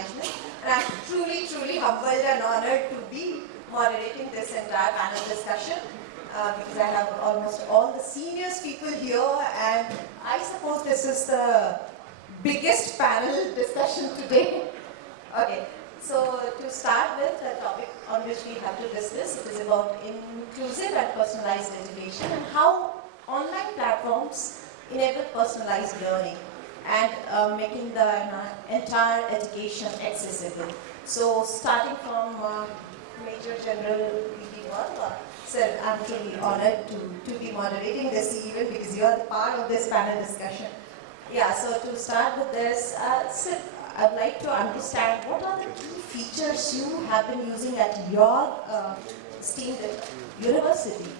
Management. And I'm truly, truly humbled and honored to be moderating this entire panel discussion because I have almost all the seniors people here, and I suppose this is the biggest panel discussion today. Okay, so to start with, the topic on which we have to discuss, it is about inclusive and personalized education and how online platforms enable personalized learning and making the entire education accessible. So starting from Major General Wadhwa, sir, I'm truly honored to be moderating this event because you are the part of this panel discussion. Yeah, so to start with this, sir, I'd like to understand what are the key features you have been using at your esteemed university,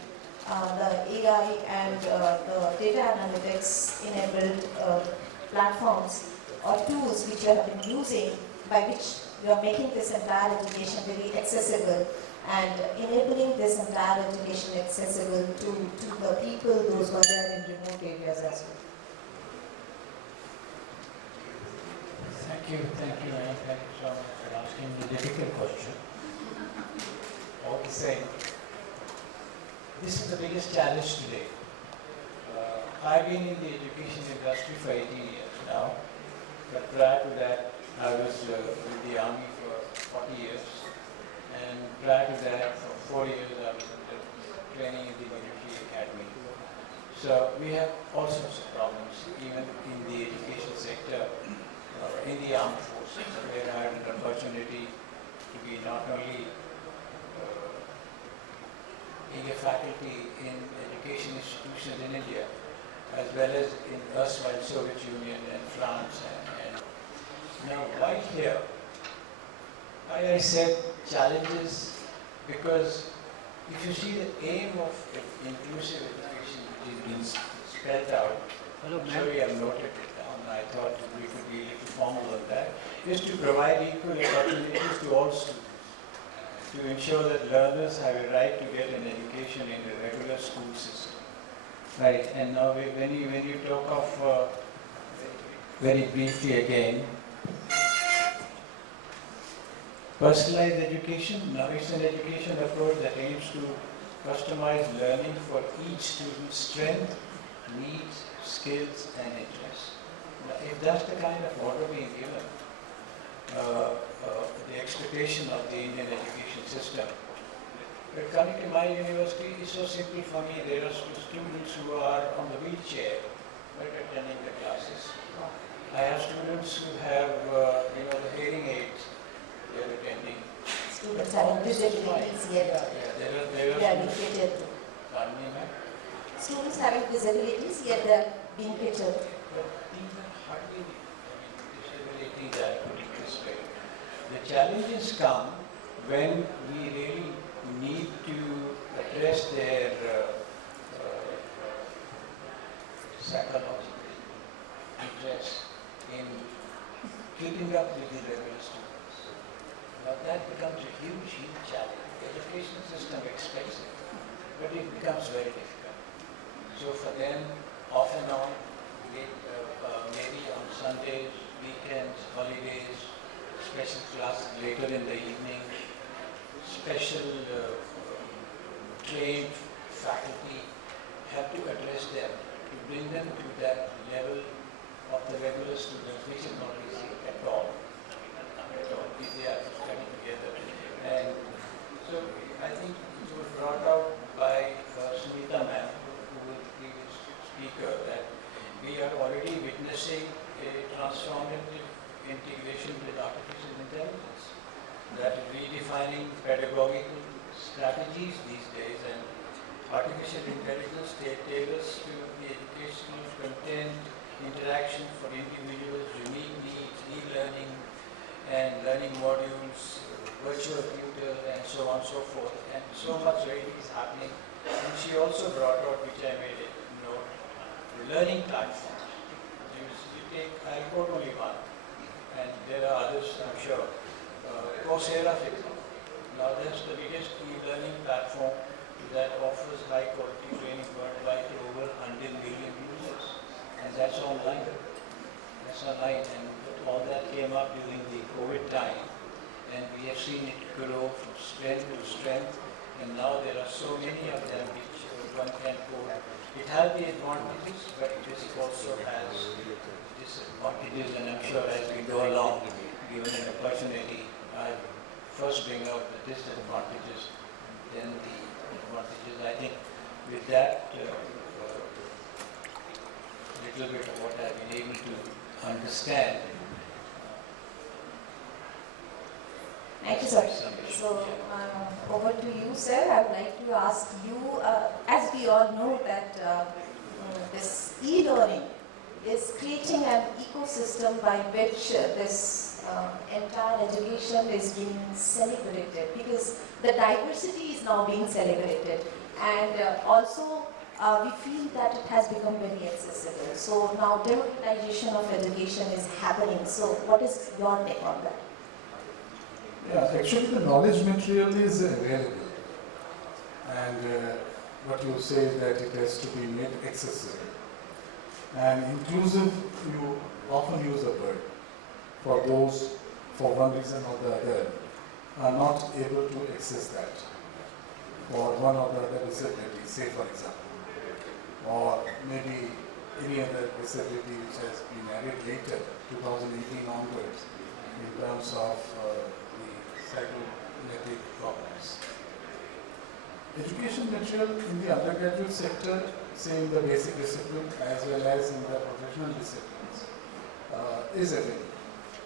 the AI and the data analytics enabled platforms or tools which you have been using, by which you are making this entire education very accessible and enabling this entire education accessible to the people, those who are there in remote areas as well. Thank you, thank you so much for asking the difficult question. All the same, this is the biggest challenge today. I've been in the education industry for 18 years now, but prior to that, I was with the Army for 40 years, and prior to that, for 4 years, I was training in the military academy. So we have all sorts of problems, even in the education sector, in the armed forces, where I had an opportunity to be not only being a faculty in education institutions in India, as well as in erstwhile Soviet Union and France. And now, why here? I said challenges because if you see the aim of inclusive education, which is being spelled out, I'm sorry I've noted it down, I thought we could be a little formal on that, is to provide equal opportunities to all students, to ensure that learners have a right to get an education in a regular school system. Right, and now when you talk of, very briefly again, personalized education, now it's an education approach that aims to customize learning for each student's strength, needs, skills and interests. Now, if that's the kind of order being given, the expectation of the Indian education system, but coming to my university is so simple for me. There are students who are on the wheelchair but attending the classes. I have students who have, the hearing aids they are attending. Students having disabilities yet there are they are being catered to. Pardon me, ma'am? Students having disabilities yet they are being catered to. But these are hardly disabilities, I put it this way. The challenges come when we really need to address their psychological interest in keeping up with the regular students. Now that becomes a huge, huge challenge. The education system expects it, but it becomes very difficult. So for them, off and on, maybe on Sundays, weekends, holidays, special classes later in the evening, special trained faculty have to address them to bring them to that level of the regular students, which is not easy at all. They are studying together. And so I think it was brought out by Smita ma'am, who was the previous speaker, that we are already witnessing a transformative integration with artificial intelligence that is redefining pedagogical strategies these days, and artificial intelligence tailors to the educational content, interaction for individuals, unique needs, e-learning and learning modules, virtual tutors and so on and so forth, and so much really is happening. And she also brought out, which I made a note, the learning platforms. You take, I quote only one, and there are others I'm sure. Coursera, for example. Now that's the biggest e-learning platform that offers high quality training worldwide to over 100 million users. And that's online. That's online. And all that came up during the COVID time, and we have seen it grow from strength to strength, and now there are so many of them which one can code. It has the advantages, but it also has disadvantages, and I'm sure as we go along, given an opportunity, I first bring out the disadvantages, then the advantages. I think with that, little bit of what I've been able to understand. Thank you, sir. So, over to you, sir. I would like to ask you, as we all know that this e-learning is creating an ecosystem by which this entire education is being celebrated, because the diversity is now being celebrated, and also we feel that it has become very accessible. So now democratization of education is happening. So what is your take on that? Yeah, actually the knowledge material is available, and what you say is that it has to be made accessible. And inclusive, you often use a word for those, for one reason or the other, are not able to access that for one or the other disability, say for example, or maybe any other disability which has been added later, 2018 onwards, in terms of the psychomotor problems. Education material in the undergraduate sector, say in the basic discipline as well as in the professional disciplines, is available.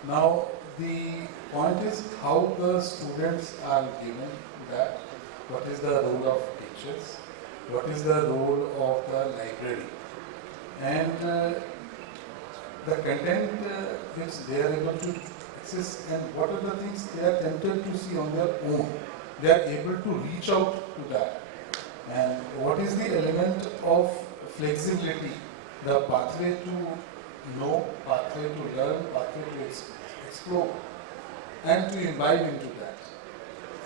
Now, the point is how the students are given that, what is the role of teachers, what is the role of the library, and the content which they are able to access, and what are the things they are tempted to see on their own. They are able to reach out to that. And what is the element of flexibility, the pathway to know, pathway to learn, pathway to explore, and to imbibe into that.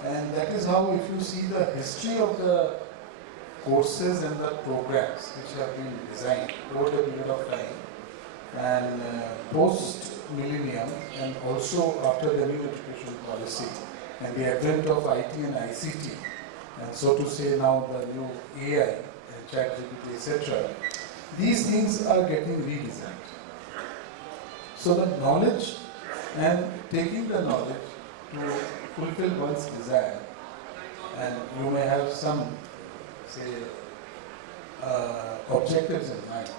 And that is how, if you see the history of the courses and the programs which have been designed over the period of time, and post-millennium, and also after the new education policy, and the advent of IT and ICT, and so to say now the new AI and Chatterjee, etc., these things are getting redesigned. So the knowledge and taking the knowledge to fulfill one's desire, and you may have some, say, objectives in mind,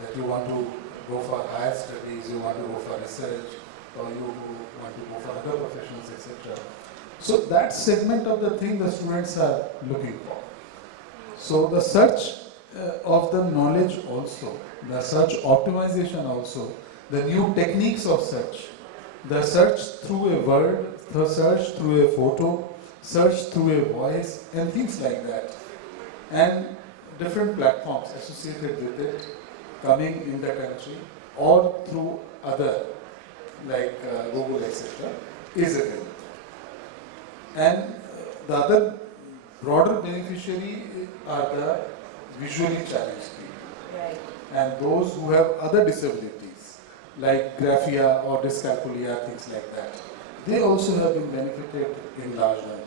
that you want to go for higher studies, you want to go for research, or you want to go for other professions, etc. So that segment of the thing the students are looking for. So the search of the knowledge also, the search optimization also, the new techniques of search, the search through a word, the search through a photo, search through a voice, and things like that. And different platforms associated with it coming in the country, or through other, like Google, etc., is available. And the other broader beneficiary are the visually challenged people. Right. And those who have other disabilities, like graphia or dyscalculia, things like that. They also have been benefited in large number.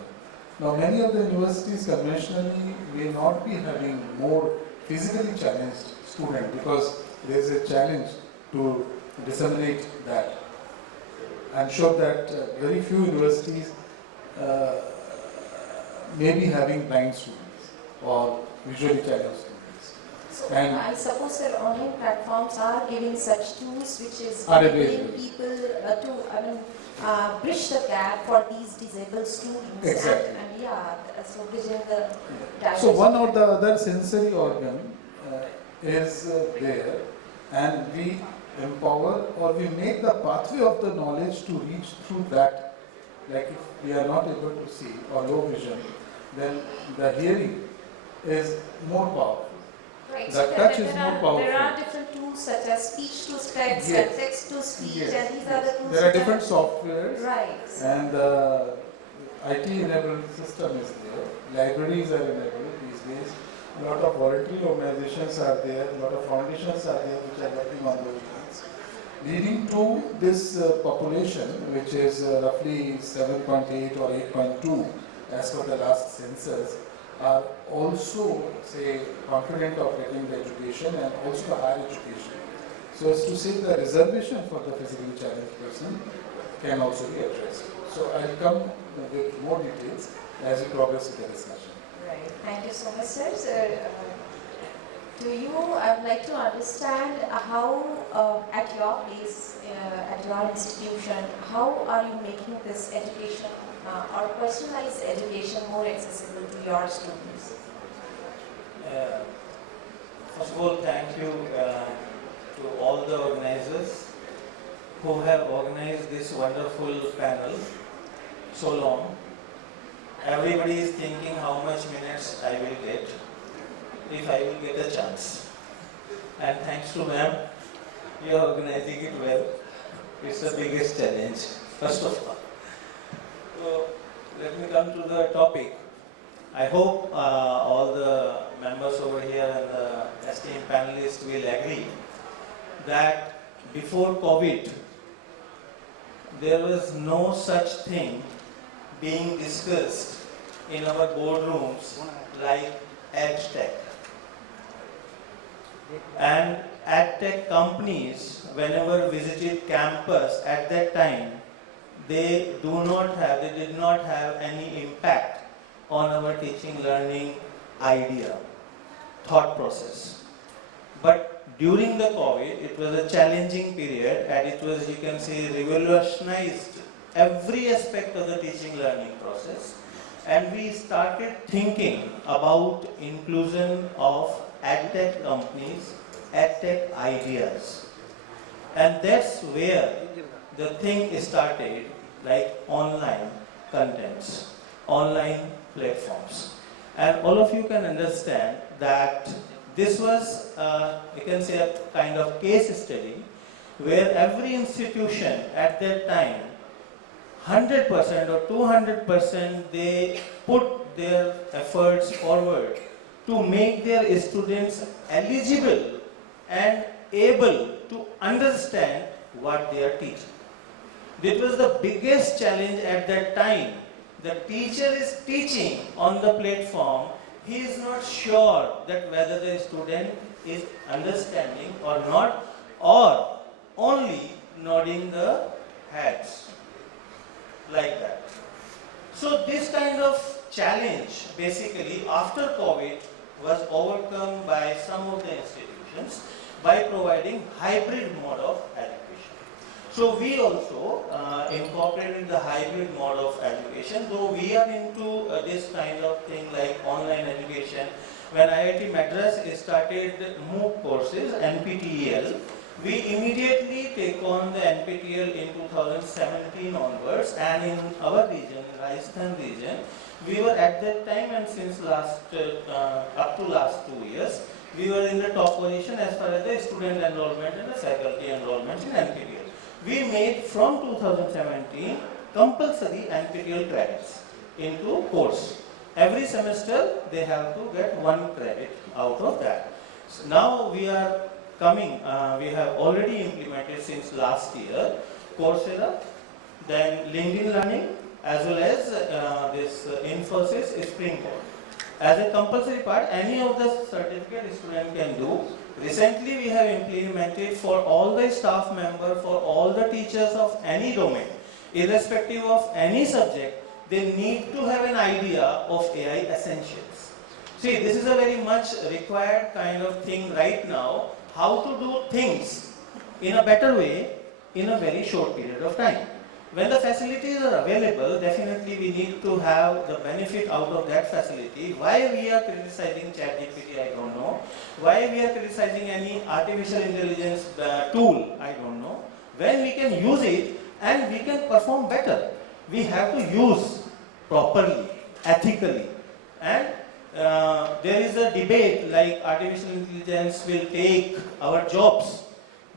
Now, many of the universities conventionally may not be having more physically challenged students, because there is a challenge to disseminate that. I'm sure that very few universities may be having blind students or visually challenged students. So And I suppose that online platforms are giving such tools which is Are enabling available. people to bridge the gap for these disabled students. Exactly. And yeah, so bridging the diversity. so one or the other sensory organ is there, and we empower, or we make the pathway of the knowledge to reach through that. Like if we are not able to see or low vision, then the hearing is more powerful. Right. The So touch there is are- more powerful. There are different tools such as speech to text Yes. and text to speech, Yes. and these are the tools. There are which different softwares, Right. and the IT-enabled system is there. Libraries are enabled these days. A lot of voluntary organizations are there. A lot of foundations are there which are working on those things. leading to this population, which is roughly 7.8 or 8.2 as per the last census, are also, say, confident of getting the education and also the higher education. So as to say, the reservation for the physically challenged person can also be addressed. So I'll come with more details as we progress with the discussion. Right. Thank you so much, sir. To you, I would like to understand how, at your place, at your institution, how are you making this education or personalized education more accessible to your students? First of all, thank you to all the organizers who have organized this wonderful panel so long. Everybody is thinking how much minutes I will get, if I will get a chance. And thanks to ma'am, you are organizing it well. It's the biggest challenge, first of all. So let me come to the topic. I hope all the members over here and the esteemed panelists will agree that before COVID, there was no such thing being discussed in our boardrooms like EdTech. And EdTech companies, whenever visited campus at that time, they did not have any impact on our teaching learning idea, thought process. But during the COVID, it was a challenging period and it was, you can say, revolutionized every aspect of the teaching learning process. And we started thinking about inclusion of EdTech companies, EdTech ideas. And that's where the thing started, like online contents, online platforms. And all of you can understand that this was, you can say, a kind of case study where every institution at that time, 100% or 200%, they put their efforts forward to make their students eligible and able to understand what they are teaching. This was the biggest challenge at that time. The teacher is teaching on the platform. He is not sure that whether the student is understanding or not, or only nodding the heads like that. So this kind of challenge basically after COVID was overcome by some of the institutions by providing hybrid mode of education. So we also incorporated the hybrid mode of education, though we are into this kind of thing like online education. When IIT Madras started MOOC courses, NPTEL, we immediately take on the NPTEL in 2017 onwards, and in our region, Rajasthan region, we were at that time and since last, up to last 2 years, we were in the top position as far as the student enrollment and the faculty enrollment in NPTEL. We made from 2017 compulsory NPTEL credits into course. Every semester they have to get 1 credit out of that. So now we are coming, we have already implemented since last year Coursera, then LinkedIn Learning, as well as this Infosys Springboard. As a compulsory part, any of the certificate student can do. Recently we have implemented for all the staff members, for all the teachers of any domain, irrespective of any subject, they need to have an idea of AI essentials. See, this is a very much required kind of thing right now, how to do things in a better way in a very short period of time. When the facilities are available, definitely we need to have the benefit out of that facility. Why we are criticizing ChatGPT, I don't know. Why we are criticizing any artificial intelligence tool, I don't know. When we can use it and we can perform better, we have to use properly, ethically. And there is a debate like artificial intelligence will take our jobs.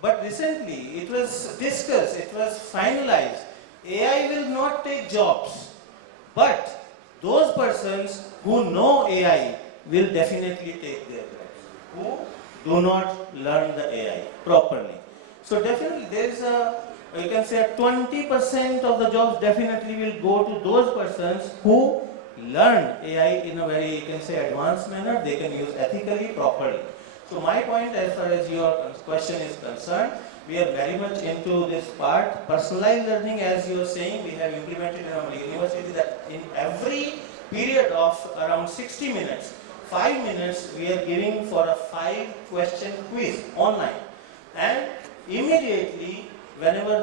But recently it was discussed, it was finalized. AI will not take jobs, but those persons who know AI will definitely take their jobs, who do not learn the AI properly. So definitely there is you can say 20% of the jobs definitely will go to those persons who learn AI in a very, you can say, advanced manner. They can use ethically, properly. So my point as far as your question is concerned, we are very much into this part. Personalized learning, as you are saying, we have implemented in our university that in every period of around 60 minutes, 5 minutes we are giving for a 5-question quiz online. And immediately, whenever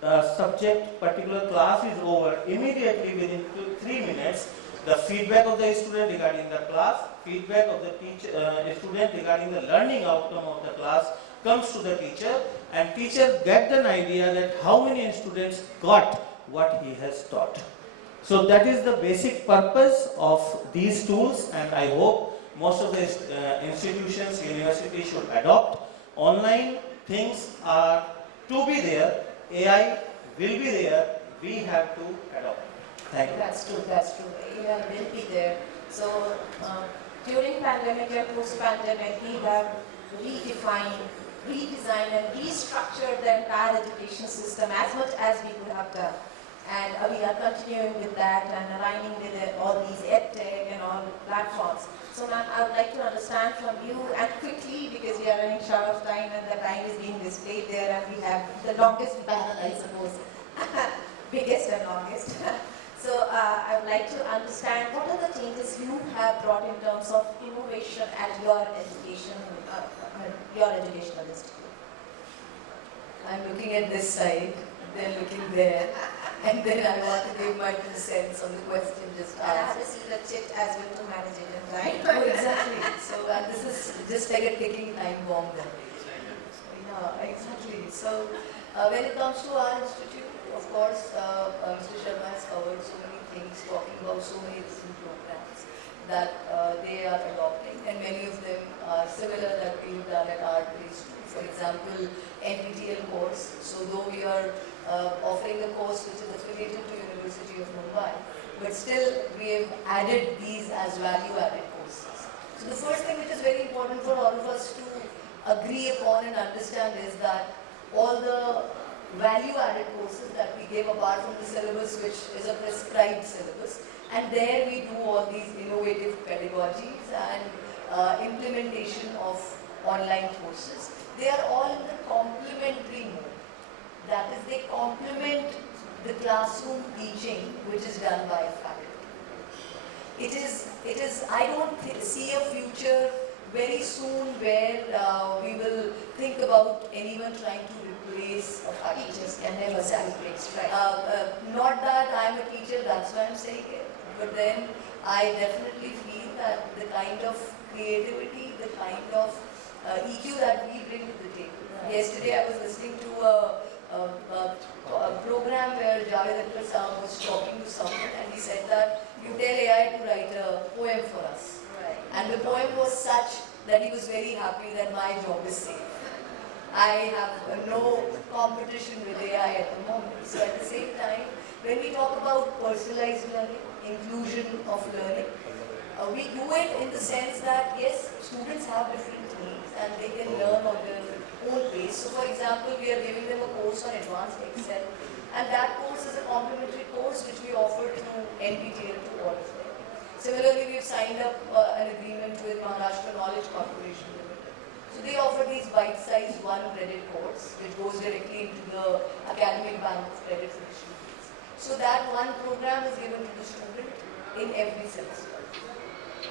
the subject particular class is over, immediately within 3 minutes, the feedback of the student regarding the class, feedback of the student regarding the learning outcome of the class comes to the teacher, and teacher gets an idea that how many students got what he has taught. So that is the basic purpose of these tools, and I hope most of the institutions, universities should adopt. Online things are to be there, AI will be there, we have to adopt. Thank you. That's true, that's true. AI will be there. So during pandemic and post-pandemic, we have redefined, redesigned and restructured the entire education system as much as we could have done. And we are continuing with that and aligning with all these EdTech and all platforms. So ma'am, I would like to understand from you, and quickly, because we are running short of time and the time is being displayed there, and we have the longest panel, I suppose, biggest and longest. So I would like to understand what are the changes you have brought in terms of innovation at your educational institute. I'm looking at this side, they're looking there, and then I want to give my 2 cents on the question just asked. And I have to see the chit as well to manage it in time. Oh, exactly. So this is just like a ticking time bomb then. Yeah, exactly. So when it comes to our institute, of course, Mr. Sharma has covered so many things, talking about so many different programs that they are adopting, and many of them are similar that we've done at our place too. For example, NPTEL course. So though we are offering a course which is affiliated to University of Mumbai, but still we have added these as value-added courses. So the first thing which is very important for all of us to agree upon and understand is that all the value-added courses that we give apart from the syllabus, which is a prescribed syllabus, and there we do all these innovative pedagogies and implementation of online courses. They are all in the complementary mode. That is, they complement the classroom teaching which is done by faculty. It is. I don't see a future very soon where we will think about anyone trying to replace a faculty. Teachers can never be replaced, right? Not that I'm a teacher, that's why I'm saying it, but then I definitely feel that the kind of creativity, the kind of EQ that we bring to the table. Yesterday I was listening to a program where Javed Akhtar was talking to someone, and he said that you tell AI to write a poem for us. Right. And the poem was such that he was very happy that my job is safe. I have no competition with AI at the moment. So at the same time, when we talk about personalized learning, inclusion of learning, we do it in the sense that yes, students have different needs and they can learn on their own pace. So for example, we are giving them a course on advanced Excel, and that course is a complementary course which we offer through NPTEL to all of them. Similarly, we have signed up an agreement with Maharashtra Knowledge Corporation Limited. So they offer these bite-sized 1 credit course which goes directly into the academic bank of credit for the students. So that one program is given to the student in every semester.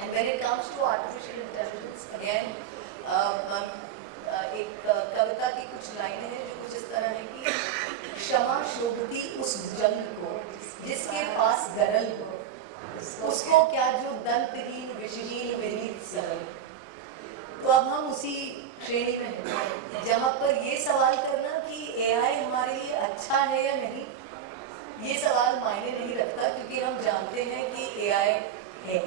And when it comes to artificial intelligence, again, एक कविता की कुछ लाइनें हैं जो कुछ इस तरह है कि क्षमा शोभती उस भुजंग को जिसके पास गरल हो, उसको क्या जो दंतहीन विषहीन विनीत सरल। तो अब हम उसी श्रेणी में हैं जहाँ पर ये सवाल करना कि AI हमारे लिए अच्छा है या नहीं, ये सवाल मायने नहीं रखता क्योंकि हम जानते हैं कि AI है।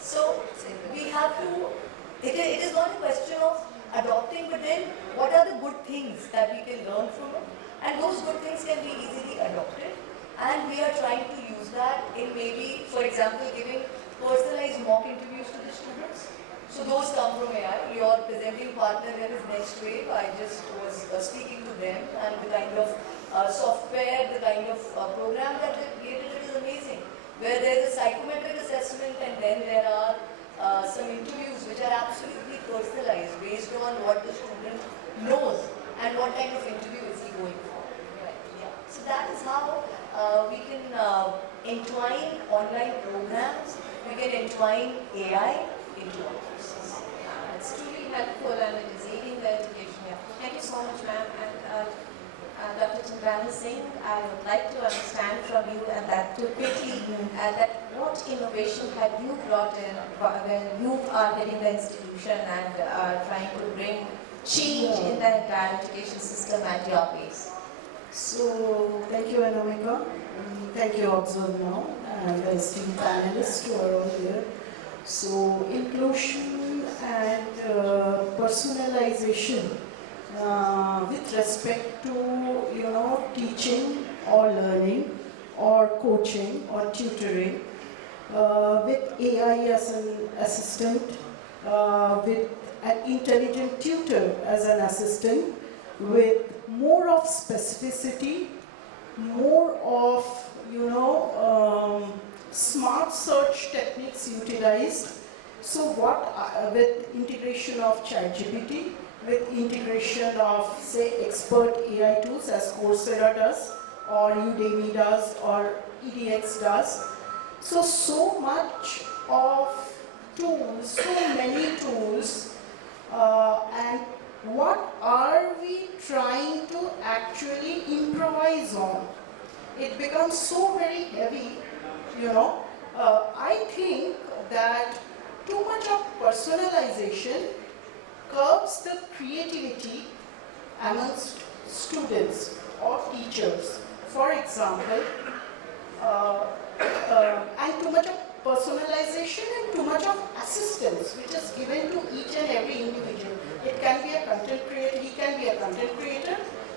So we have to. It is not a question of adopting, but then what are the good things that we can learn from it? And those good things can be easily adopted. And we are trying to use that in maybe, for example, giving personalized mock interviews to the students. So those come from AI. Your presenting partner here is NxtWave. I just was speaking to them, and the kind of software, the kind of program that they created, it is amazing. Where there is a psychometric assessment and then there are some interviews which are absolutely personalized based on what the student knows and what kind of interview is he going for. Right. Yeah. So that is how we can entwine online programs, we can entwine AI into our courses. It's truly helpful and it is aiding the education. Yeah. Thank you so much, ma'am. And Dr. Chandrani Singh, I would like to understand from you and that too quickly, that what innovation have you brought in when you are heading the institution and are trying to bring change in the entire education system at your pace? So, thank you, Anamika. Thank you, ObserveNow, and the esteemed panelists who are all here. So, inclusion and personalization with respect to, teaching or learning or coaching or tutoring, with AI as an assistant, with an intelligent tutor as an assistant, with more of specificity, more of, smart search techniques utilized. So with integration of ChatGPT, with integration of, say, expert AI tools as Coursera does, or Udemy does, or EDX does. So much of tools, so many tools, and what are we trying to actually improvise on? It becomes so very heavy, I think that too much of personalization curbs the creativity amongst students or teachers. For example, and too much of personalization and too much of assistance which is given to each and every individual. It can be a content creator, he can be a content creator,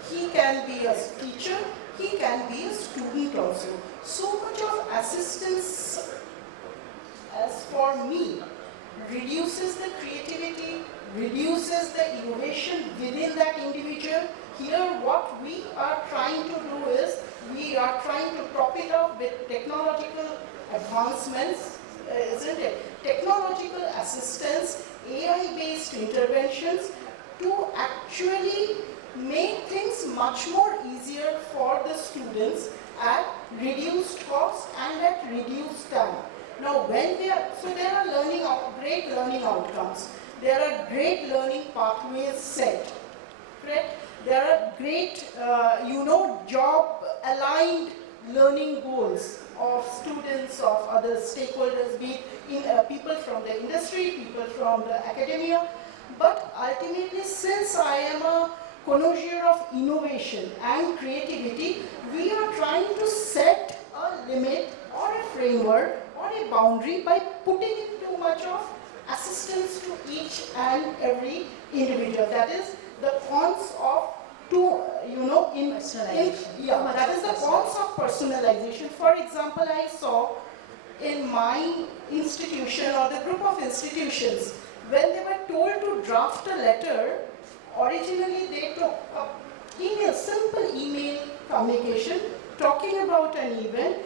he can be a teacher, he can be a student also. So much of assistance, as for me, reduces the creativity, reduces the innovation within that individual. Here what we are trying to do is, we are trying to prop it up with technological advancements, isn't it? Technological assistance, AI-based interventions to actually make things much more easier for the students at reduced cost and at reduced time. Now when so there are great learning outcomes. There are great learning pathways set, correct? There are great, job-aligned learning goals of students, of other stakeholders, be it people from the industry, people from the academia. But ultimately, since I am a connoisseur of innovation and creativity, we are trying to set a limit or a framework or a boundary by putting in too much of assistance to each and every individual. That is the cons of that is the cons of personalization. For example, I saw in my institution or the group of institutions, when they were told to draft a letter, originally they took a simple email communication talking about an event,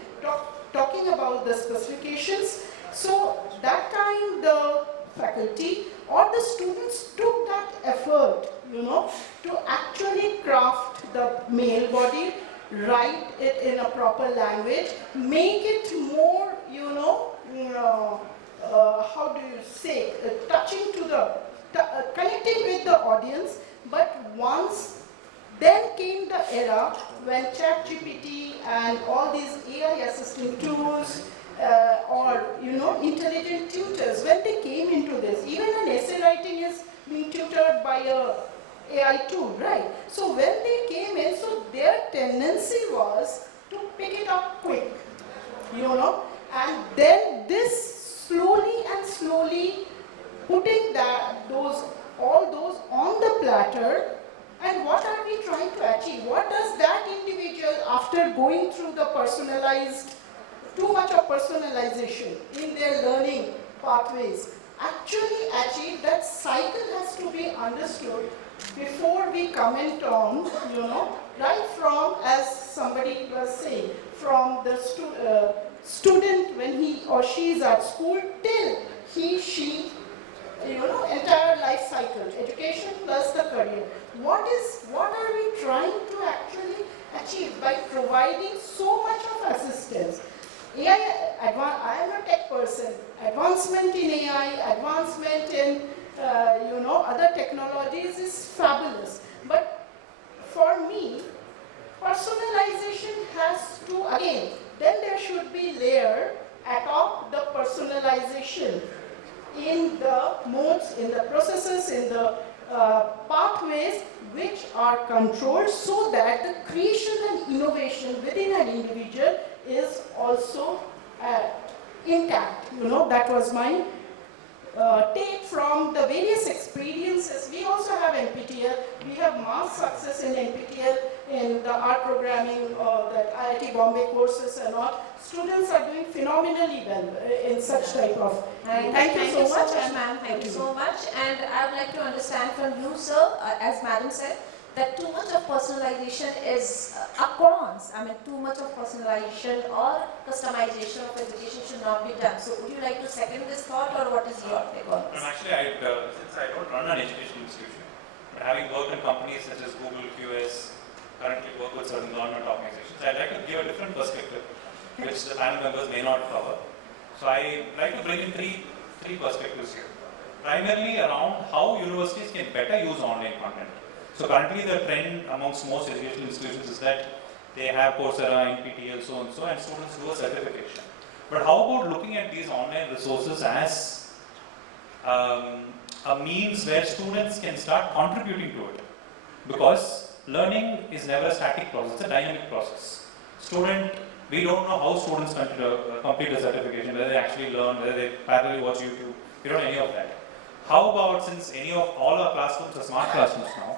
talking about the specifications. So that time the faculty or the students took that effort, to actually craft the mail body, write it in a proper language, make it more, how do you say, touching to the, connecting with the audience. But then came the era when ChatGPT and all these AI assisting tools, or intelligent tutors, when they came into this, even an essay writing is being tutored by a AI tool, right? So when they came in, so their tendency was to pick it up quick, and then this slowly putting all those on the platter. And what are we trying to achieve? What does that individual, after going through the too much of personalization in their learning pathways, actually achieve, that cycle has to be understood before we comment on, right from, as somebody was saying, from the student when he or she is at school till he, she, entire life cycle, education plus the career. What are we trying to actually achieve by providing so much of assistance? AI, I am a tech person. Advancement in AI, advancement in other technologies is fabulous. But for me, personalization has to, again, then there should be layer atop the personalization in the modes, in the processes, in the pathways which are controlled, so that the creation and innovation within an individual is also intact. That was my take from the various experiences. We also have NPTEL. We have mass success in NPTEL in the art programming, that IIT Bombay courses and all. Students are doing phenomenally well in such type of. Thank you so much, ma'am. Thank you so much. And I would like to understand from you, sir, as madam said, that too much of personalization is a cons. Too much of personalization or customization of education should not be done. So would you like to second this thought, or what is your take on this? Actually, since I don't run an education institution, but having worked in companies such as Google, QS, currently work with certain government organizations, I'd like to give a different perspective, which the panel members may not cover. So I'd like to bring in three perspectives here. Primarily around how universities can better use online content. So currently the trend amongst most educational institutions is that they have Coursera, NPTEL, so and so, and students do a certification. But how about looking at these online resources as a means where students can start contributing to it? Because learning is never a static process, it's a dynamic process. We don't know how students complete a certification, whether they actually learn, whether they parallelly watch YouTube, we don't know any of that. How about, since all our classrooms are smart classrooms now,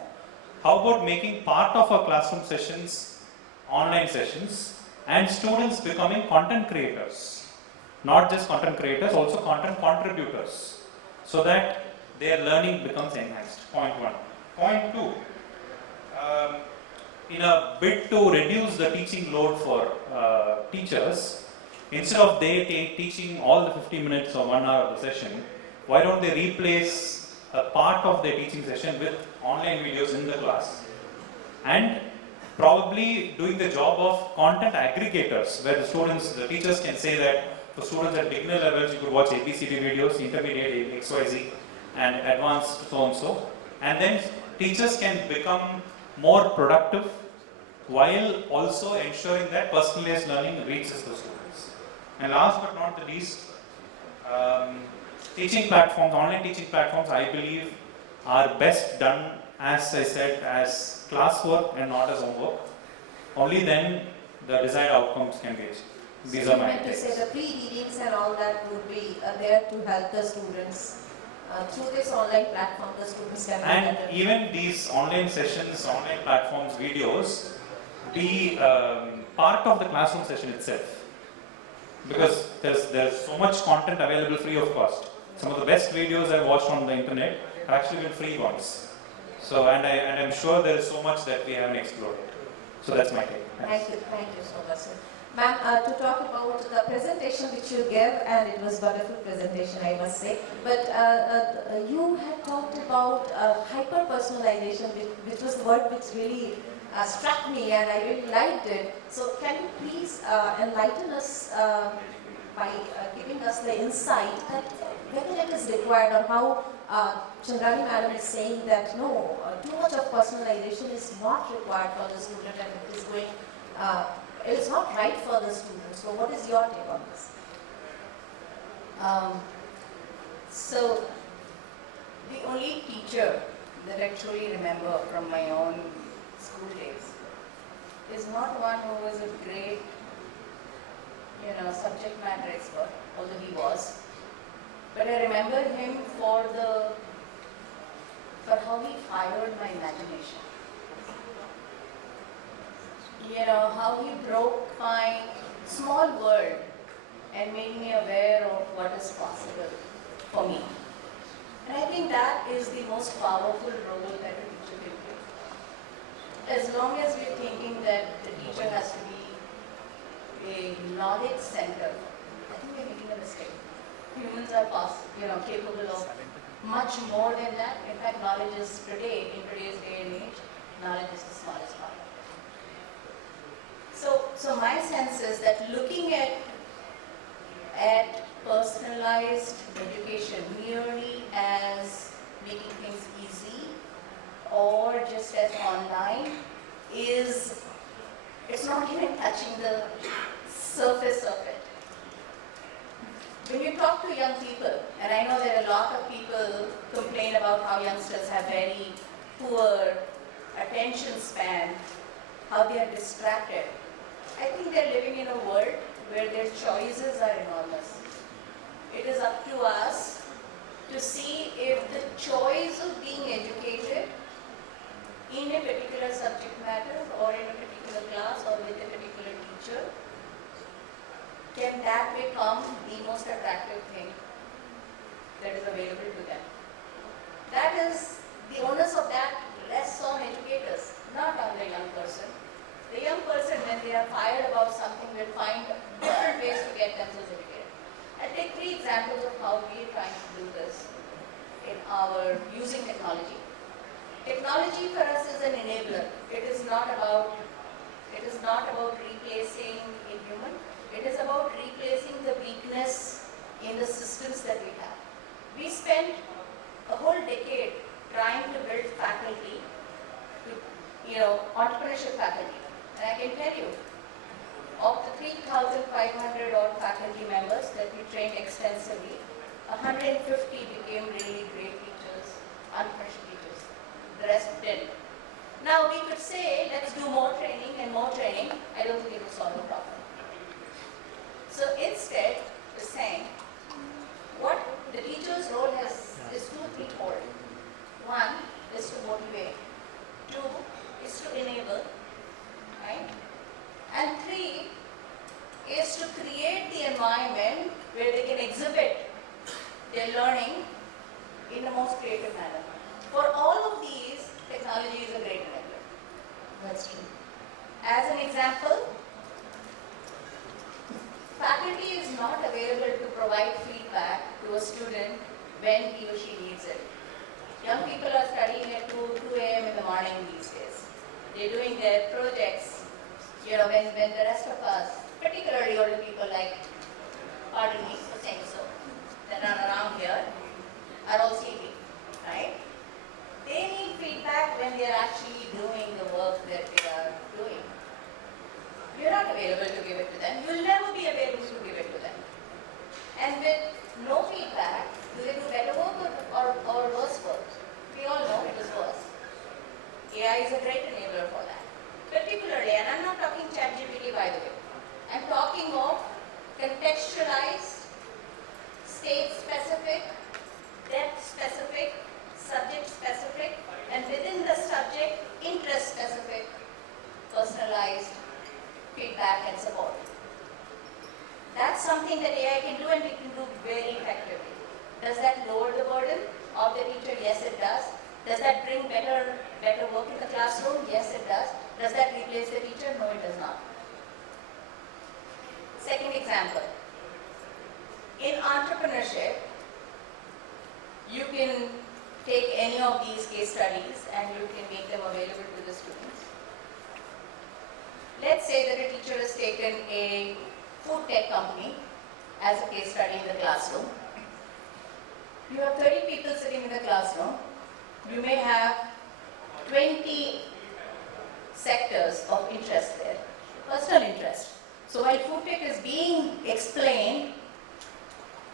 how about making part of our classroom sessions online sessions and students becoming content creators? Not just content creators, also content contributors, so that their learning becomes enhanced. Point one. Point two, in a bid to reduce the teaching load for teachers, instead of they teaching all the 50 minutes or 1 hour of the session, why don't they replace a part of their teaching session with online videos in the class? And probably doing the job of content aggregators, where the teachers can say that for students at beginner levels, you could watch ABCD videos, intermediate XYZ, and advanced so and so. And then teachers can become more productive while also ensuring that personalized learning reaches the students. And last but not the least, teaching platforms, online teaching platforms, I believe are best done, as I said, as classwork and not as homework. Only then the desired outcomes can be achieved. These are my takes. To say the pre-readings and all that would be there to help the students. Through this online platform, the students can and even these online sessions, online platforms, videos, be part of the classroom session itself. Because there's so much content available free of cost. Some of the best videos I've watched on the internet have actually been free ones. So, and I'm sure there is so much that we haven't explored. So that's my take. Thank you so much, sir. Ma'am, to talk about the presentation which you gave, and it was a wonderful presentation, I must say, but you had talked about hyper-personalization, which was the word which really struck me, and I really liked it. So can you please enlighten us by giving us the insight that whether it is required, or how Chandrani madam is saying that no, too much of personalization is not required for the student, and it is going it is not right for the students. So what is your take on this? So the only teacher that I truly remember from my own school days is not one who was a great, subject matter expert, although he was. But I remember him for how he fired my imagination. How he broke my small world and made me aware of what is possible for me. And I think that is the most powerful role that a teacher can play. As long as we're thinking that the teacher has to be a knowledge center, I think we're making a mistake. Humans are capable of much more than that. In fact, knowledge is in today's day and age, knowledge is the smallest part. So my sense is that looking at personalized education merely as making things easy or just as online it's not even touching the surface of it. When you talk to young people, and I know there are a lot of people complain about how youngsters have very poor attention span, how they are distracted. I think they're living in a world where their choices are enormous. It is up to us to see if the choice of being educated in a particular subject matter or in a particular class or with a particular teacher, can that become the most attractive thing that is available to them. That is, the onus of that rests on educators, not on the young person. The young person, when they are fired about something, will find different ways to get themselves educated. I'll take 3 examples of how we are trying to do this in our using technology. Technology for us is an enabler. It is not about replacing a human. It is about replacing the weakness in the systems that we have. We spent a whole decade trying to build faculty, entrepreneurship faculty. And I can tell you, of the 3,500 odd faculty members that we trained extensively, 150 became really great teachers, entrepreneurship teachers. The rest didn't. Now we could say, let's do more training and more training. I don't think it will solve the problem. So instead, we're saying, what the teacher's role is 2-3-fold. 1 is to motivate, 2 is to enable, right? And 3 is to create the environment where they can exhibit their learning in the most creative manner. For all of these, technology is a great enabler. That's true. As an example, faculty is not available to provide feedback to a student when he or she needs it. Young people are studying at 2 a.m. in the morning these days. They're doing their projects, when the rest of us, particularly older people like, pardon me for saying so, that are around here, are all sleeping, right? They need feedback when they're actually doing the work that they are doing. You're not available to give it to them. You'll never be available to give it to them. And with no feedback, do they do better work or worse work? We all know it is worse. AI is a great enabler for that. Particularly, and I'm not talking Chatterjee by the way, I'm talking of contextualized, state-specific, depth-specific, subject-specific, and within the subject, interest-specific, personalized feedback and support. That's something that AI can do and it can do very effectively. Does that lower the burden of the teacher? Yes, it does. Does that bring better work in the classroom? Yes, it does. Does that replace the teacher? No, it does not. Second example. In entrepreneurship, you can take any of these case studies and you can make them available to the students. Let's say that a teacher has taken a food tech company as a case study in the classroom. You have 30 people sitting in the classroom. You may have 20 sectors of interest there, personal interest. So while food tech is being explained,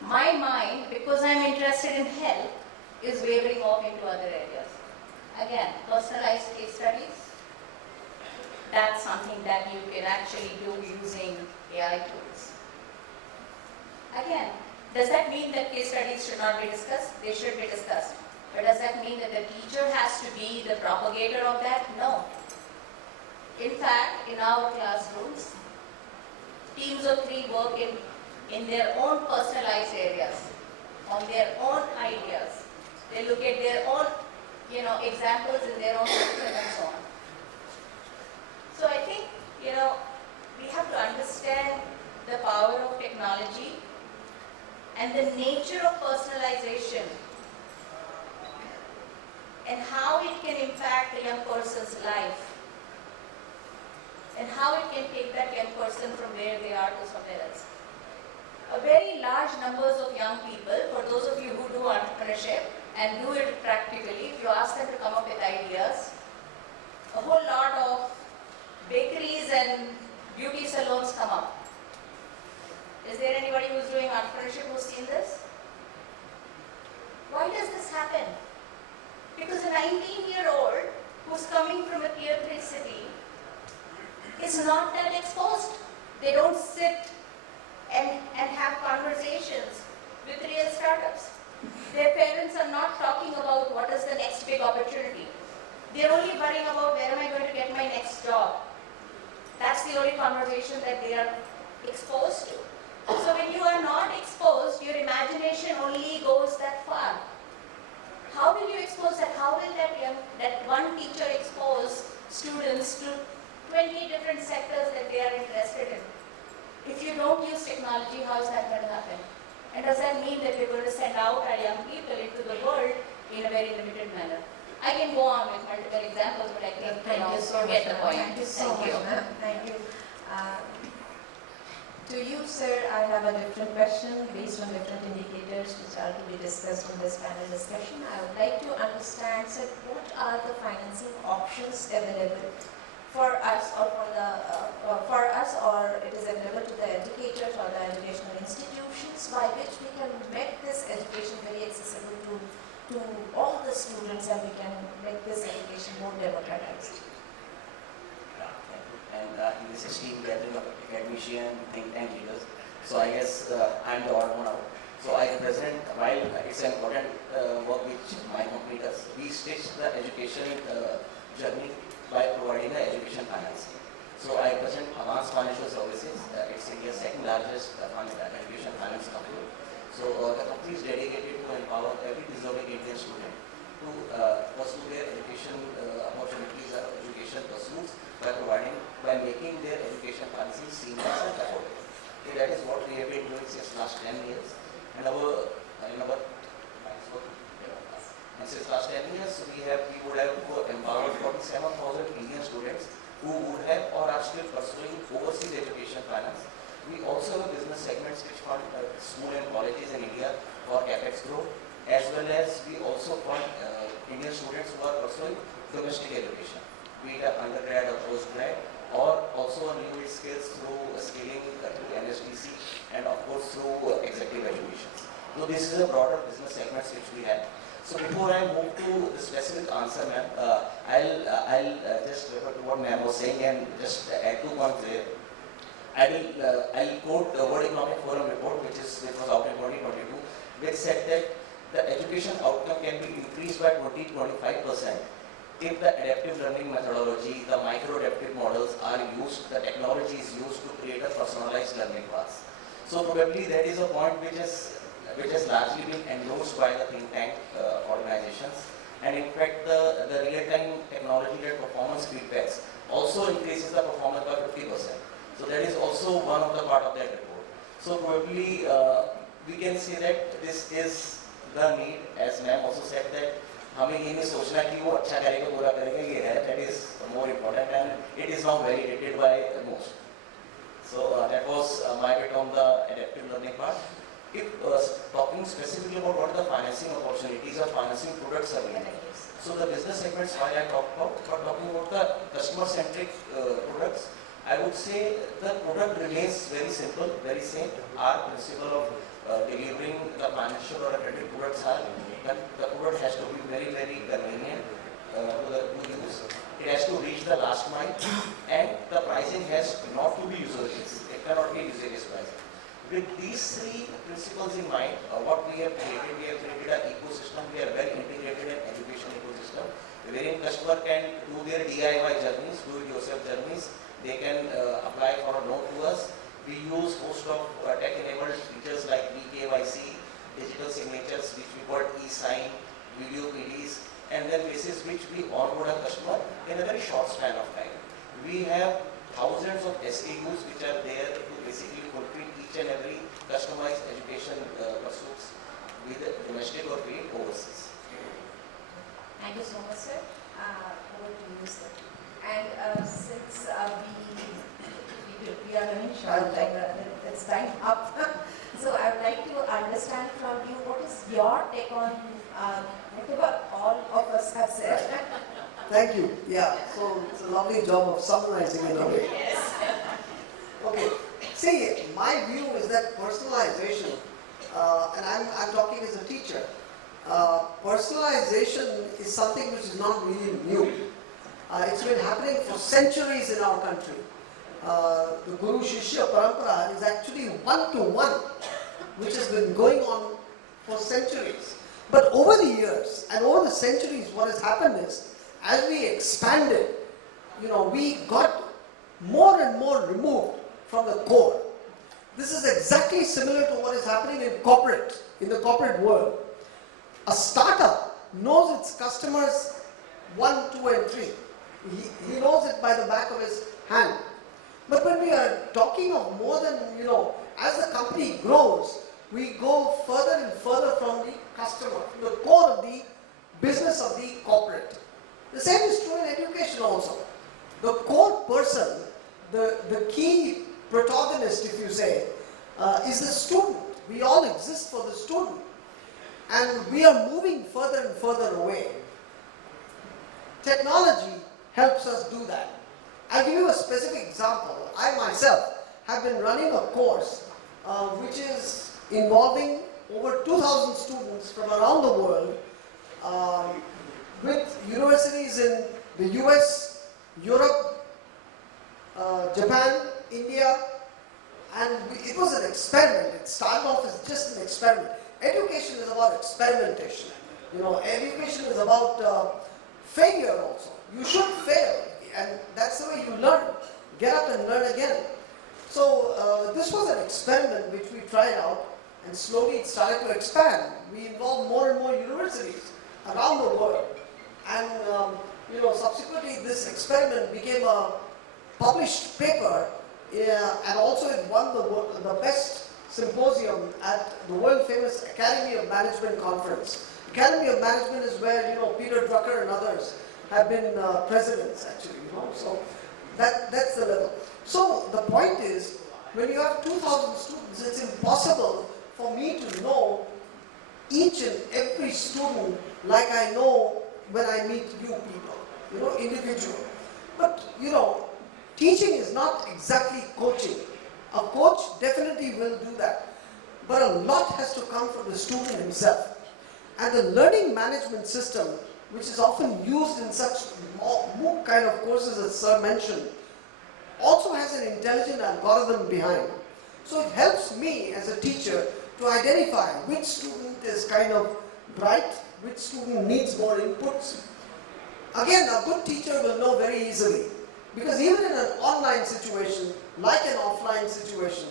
my mind, because I'm interested in health, is wavering off into other areas. Again, personalized case studies. That's something that you can actually do using AI tools. Again, does that mean that case studies should not be discussed? They should be discussed. But does that mean that the teacher has to be the propagator of that? No. In fact, in our classrooms, teams of 3 work in their own personalized areas, on their own ideas. They look at their own, examples in their own system and so on. So I think, we have to understand the power of technology and the nature of personalization and how it can impact a young person's life and how it can take that young person from where they are to somewhere else. A very large numbers of young people, for those of you who do entrepreneurship and do it practically, if you ask them to come up with ideas, a whole lot of bakeries and beauty salons come up. Is there anybody who's doing entrepreneurship who's seen this? Why does this happen? Because a 19-year-old who's coming from a tier 3 city is not that exposed. They don't sit and have conversations with real startups. Their parents are not talking about what is the next big opportunity. They're only worrying about where am I going to get my next job. That's the only conversation that they are exposed to. So when you are not exposed, your imagination only goes that far. How will you expose that? How will that one teacher expose students to 20 different sectors that they are interested in? If you don't use technology, how is that going to happen? And does that mean that we're going to send out our young people into the world in a very limited manner? I can go on with multiple examples, but I think you get the point. Thank you so much, ma'am. Thank you. To you, sir, I have a different question based on different indicators which are to be discussed in this panel discussion. I would like to understand, sir, what are the financing options available for us, or it is available to the educators or the educational institutions by which we can make this education very accessible to all the students, and we can make this education more democratized. And in this esteemed gathering of academicians, think tank leaders, so I guess I'm the odd one out. So I represent, while it's an important work which my company does, we stitch the education journey by providing the education financing. So I represent Advanced Financial Services. It's India's second largest education finance company. So the company is dedicated to empower every deserving Indian student to pursue their education opportunities or education pursuits by making their education financing seamless and affordable. So that is what we have been doing since last 10 years. And since last 10 years, we would have empowered 47,000 Indian students who would have or are still pursuing overseas education finance. We also have business segments which fund school and colleges in India for capex growth, as well as we also fund Indian students who are pursuing domestic education, be it undergrad or postgrad, or also new skills through skilling through NSDC, and of course through executive education. So this is a broader business segments which we have. So before I move to the specific answer, ma'am, I'll just refer to what ma'am was saying and just add 2 points there. I'll quote the World Economic Forum report, which was out in 2022, which said that the education outcome can be increased by 20-25% if the adaptive learning methodology, the micro-adaptive models are used, the technology is used to create a personalized learning path. So probably that is a point which has largely been endorsed by the think tank organizations, and in fact the real-time technology-led performance feedbacks also increases the performance by 50%. So that is also one of the part of that report. So probably we can say that this is the need, as ma'am also said, that हमें ये नहीं सोचना कि वो अच्छा करेगा बुरा करेगा, ये है, that is more important, and it is now validated by most. So that was my bit on the adaptive learning part. If talking specifically about what are the financing opportunities or financing products available, so the business segments I talked about, but talking about the customer-centric products, I would say the product remains very simple, very same. Our principle of delivering the financial or credit products are that the product has to be very, very convenient to use. It has to reach the last mile, and the pricing has not to be user-based. It cannot be user-based pricing. With these 3 principles in mind, what we have created an ecosystem. We are very integrated in education ecosystem, wherein customer can do their DIY journeys, do-it-yourself journeys. They can apply for a loan to us. We use host of tech-enabled features like 𝐏𝐞𝐫𝐬𝐳𝐷, digital signatures, which we call e-sign, video PDs, and then basis which we onboard a customer in a very short span of time. We have thousands of SKUs which are there to basically fulfill each and every customized education pursuits, be it domestic or be it overseas. Thank you so much, sir. Over to you, sir. And since we are running short, it's time up. So I would like to understand from you, what is your take on whatever all of us have said? Thank you. Yeah, so it's a lovely job of summarizing in a way. Yes. Okay, see, my view is that personalization, and I'm talking as a teacher, personalization is something which is not really new. It's been happening for centuries in our country. The Guru Shishya Parampara is actually one-to-one, which has been going on for centuries. But over the years and over the centuries, what has happened is, as we expanded, we got more and more removed from the core. This is exactly similar to what is happening in the corporate world. A startup knows its customers 1, 2, and 3. He knows it by the back of his hand. But when we are talking of more than, as the company grows, we go further and further from the customer, from the core of the business of the corporate. The same is true in education also. The core person, the key protagonist, if you say, is the student. We all exist for the student. And we are moving further and further away. Technology helps us do that. I'll give you a specific example. I myself have been running a course which is involving over 2,000 students from around the world with universities in the US, Europe, Japan, India, and it was an experiment. It started off as just an experiment. Education is about experimentation. Education is about failure also. You should fail, and that's the way you learn. Get up and learn again. So this was an experiment which we tried out, and slowly it started to expand. We involved more and more universities around the world, and subsequently this experiment became a published paper, and also it won the best symposium at the world famous Academy of Management conference. Academy of Management is where Peter Drucker and others have been presidents actually. So that's the level. So the point is, when you have 2,000 students, it's impossible for me to know each and every student like I know when I meet you people, individual. But teaching is not exactly coaching. A coach definitely will do that. But a lot has to come from the student himself. And the learning management system, which is often used in such MOOC kind of courses as Sir mentioned, also has an intelligent algorithm behind. So it helps me as a teacher to identify which student is kind of bright, which student needs more inputs. Again, a good teacher will know very easily, because even in an online situation, like an offline situation,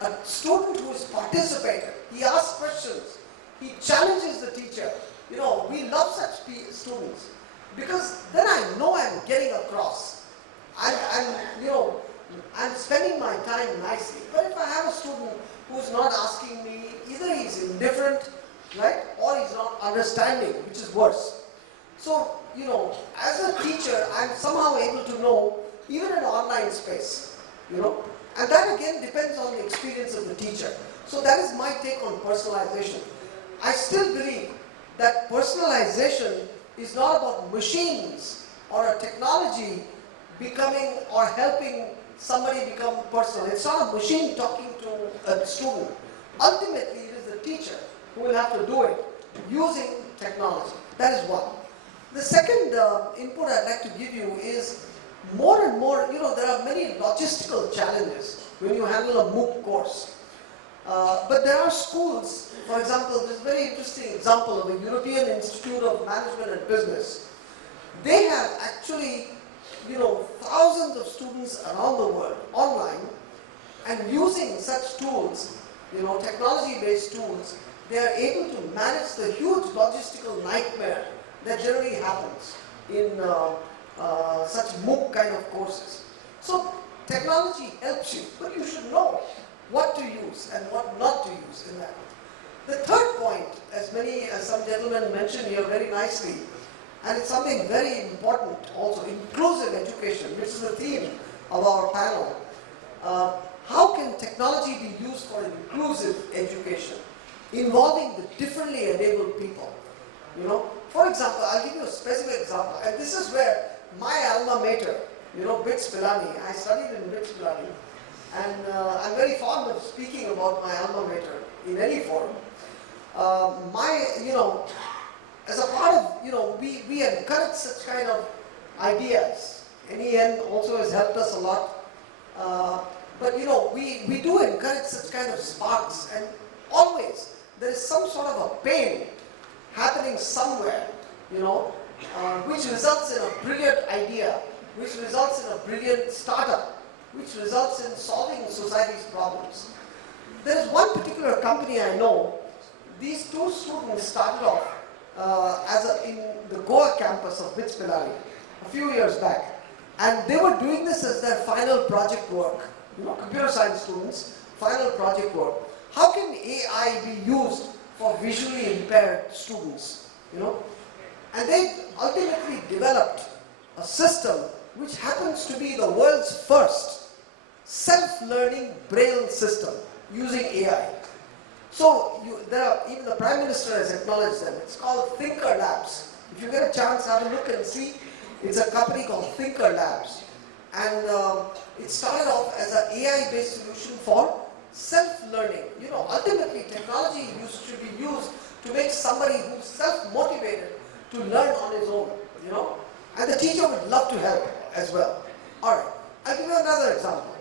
a student who is participating, he asks questions, he challenges the teacher. We love such students, because then I know I'm getting across. I'm spending my time nicely. But if I have a student who's not asking me, either he's indifferent, right, or he's not understanding, which is worse. So, as a teacher, I'm somehow able to know, even in online space, and that again depends on the experience of the teacher. So that is my take on personalization. I still believe that personalization is not about machines or a technology becoming or helping somebody become personal. It's not a machine talking to a student. Ultimately, it is the teacher who will have to do it using technology. That is one. The second input I'd like to give you is more and more, there are many logistical challenges when you handle a MOOC course. But there are schools, for example, there's a very interesting example of the European Institute of Management and Business. They have actually, thousands of students around the world online, and using such tools, technology-based tools, they are able to manage the huge logistical nightmare that generally happens in such MOOC kind of courses. So technology helps you, but you should know what to use and what not to use in that. The third point, as some gentlemen mentioned here very nicely, and it's something very important also, inclusive education, which is the theme of our panel. How can technology be used for inclusive education, involving the differently enabled people? You know, for example, I'll give you a specific example, and this is where my alma mater, you know, BITS Pilani, I studied in BITS Pilani, and I'm very fond of speaking about my alma mater in any forum. As a part of, we encourage such kind of ideas. NEN also has helped us a lot. But we do encourage such kind of sparks, and always there is some sort of a pain happening somewhere, which results in a brilliant idea, which results in a brilliant startup, which results in solving society's problems. There is one particular company I know. These two students started off in the Goa campus of BITS Pilani a few years back, and they were doing this as their final project work. Computer science students, final project work. How can AI be used for visually impaired students? And they ultimately developed a system which happens to be the world's first self-learning braille system using AI. So even the Prime Minister has acknowledged them. It's called Thinker Labs. If you get a chance, have a look and see. It's a company called Thinker Labs. And it started off as an AI-based solution for self-learning. Ultimately technology should be used to make somebody who's self-motivated to learn on his own, And the teacher would love to help as well. All right, I'll give you another example.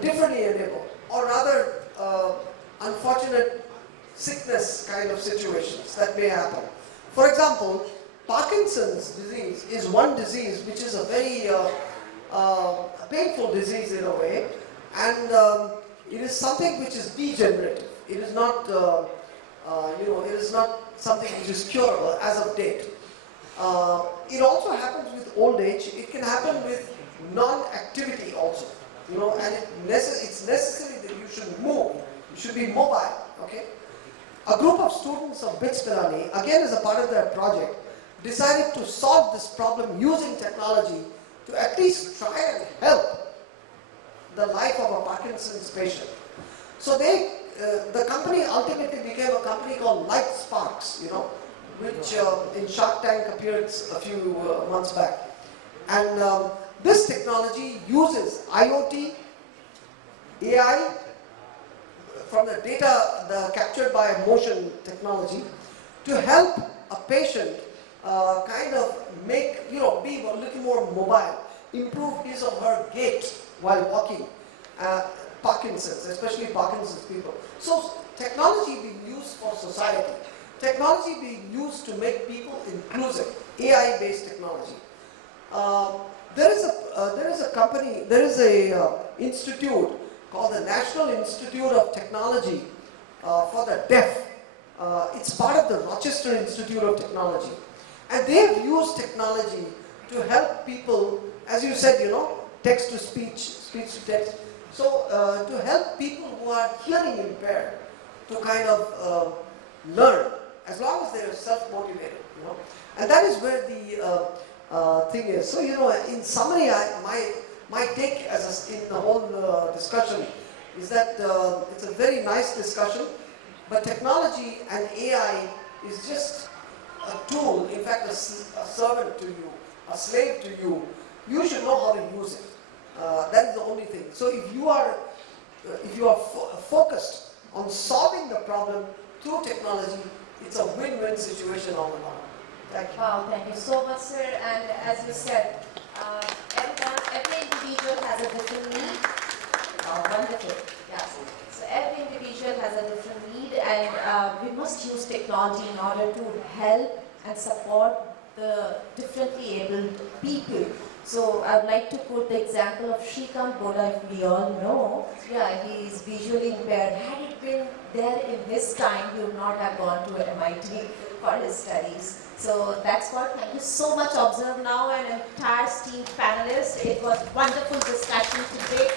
Differently enabled, or rather unfortunate sickness kind of situations that may happen. For example, Parkinson's disease is one disease which is a very painful disease in a way, and it is something which is degenerative. It is not, it is not something which is curable as of date. It also happens with old age. It can happen with non-activity also, and it's necessary that you should move. You should be mobile, okay? A group of students of BITS Pilani, again as a part of their project, decided to solve this problem using technology to at least try and help the life of a Parkinson's patient. So the company ultimately became a company called Light Sparks, which in Shark Tank appeared a few months back. And this technology uses IoT, AI, from the data captured by motion technology to help a patient kind of make, be a little more mobile, improve his or her gait while walking. Parkinson's, especially Parkinson's people. So technology being used for society, technology being used to make people inclusive, AI-based technology. There is a company, there is a institute called the National Institute of Technology for the Deaf. It's part of the Rochester Institute of Technology. And they have used technology to help people, as you said, text to speech, speech to text. So to help people who are hearing impaired to kind of learn, as long as they are self-motivated, And that is where the thing is. So, in summary, my take in the whole discussion is that it's a very nice discussion, but technology and AI is just a tool, in fact a servant to you, a slave to you. You should know how to use it. That is the only thing. So if you are focused on solving the problem through technology, it's a win-win situation all along. Thank you. Wow, thank you so much, sir. And as you said, every individual has a different need. Wonderful. Yes. So every individual has a different need, and we must use technology in order to help and support the differently abled people. So I would like to quote the example of Shrikant Boda, if we all know. Yeah, he is visually impaired. Had it been there in his time, he would not have gone to MIT for his studies. So that's what, thank you so much ObserveNow and entire esteemed panelists. It was wonderful discussion today.